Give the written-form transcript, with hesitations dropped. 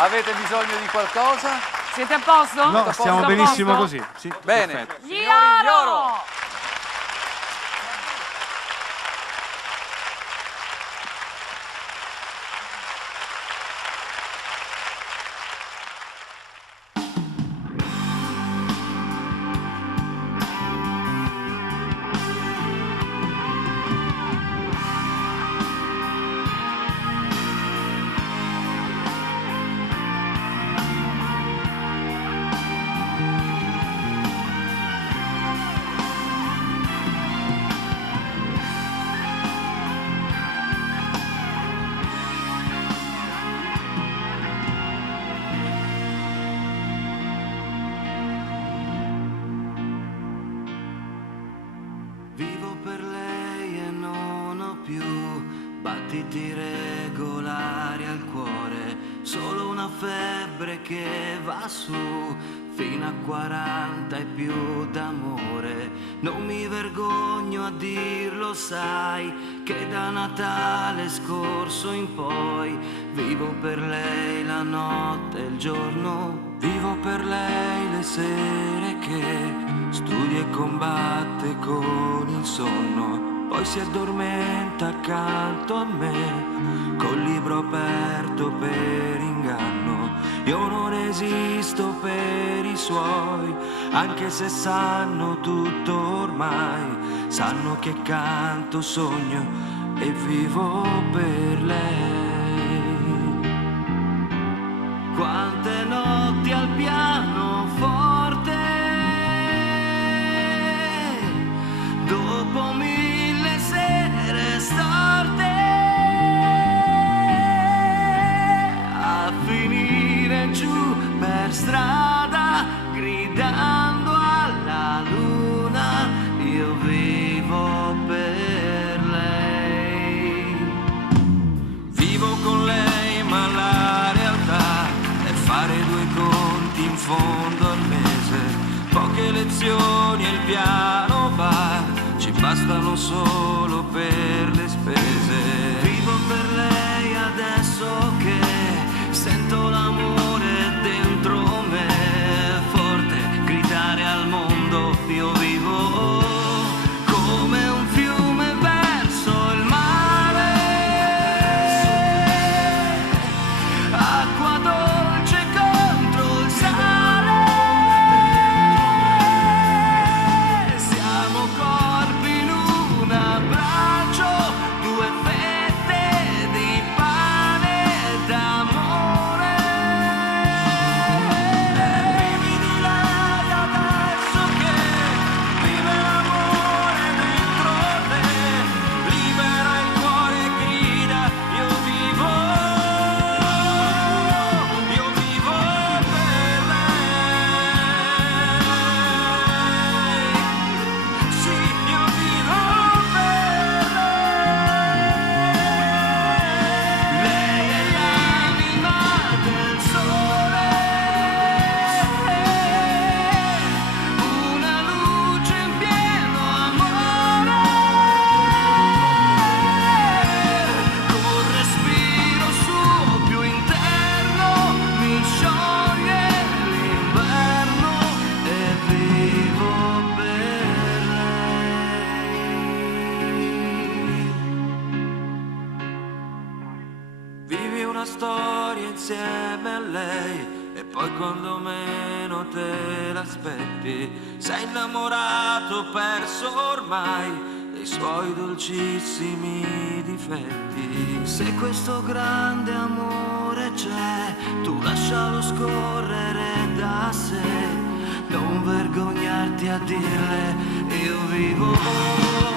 Avete bisogno di qualcosa? Siete a posto? No, stiamo benissimo così. Sì, bene. perfetto. Signori, gli oro! Vivo per lei e non ho più battiti regolari al cuore, solo una febbre che va su fino a 40 e più d'amore. Non mi vergogno a dirlo, sai, che da Natale scorso in poi vivo per lei la notte e il giorno, vivo per lei le sere che studia e combatte con il sonno, poi si addormenta accanto a me col libro aperto per inganno. Io non esisto per i suoi, anche se sanno tutto ormai, sanno che canto, sogno e vivo per lei. Quante notti al pianoforte, dopo 1000 sere storte, a finire giù per strada gridando alla luna, io vivo per lei. Vivo con lei, ma la realtà è fare due conti in fondo al mese, poche lezioni e il piano bar ci bastano solo per le spese. Vivo per lei adesso che sento l'amore dentro me, forte gridare al mondo, io vivo come un fiume verso il mare, acqua dolce contro il sale, siamo corpi in un abbraccio, due fette di pane d'amore. Vivi di lei adesso che vive l'amore dentro te, libera il cuore e grida, io vivo per lei. Sì, io vivo per lei. Lei è l'anima del sole, una luce in pieno amore, col respiro suo più interno mi scioglie l'inverno e vivo per lei. Vivi una storia insieme a lei e poi quando meno te l'aspetti sei innamorato, perso ormai dei suoi dolcissimi difetti. Se questo grande amore c'è, tu lascialo scorrere da sé, non vergognarti a dirle io vivo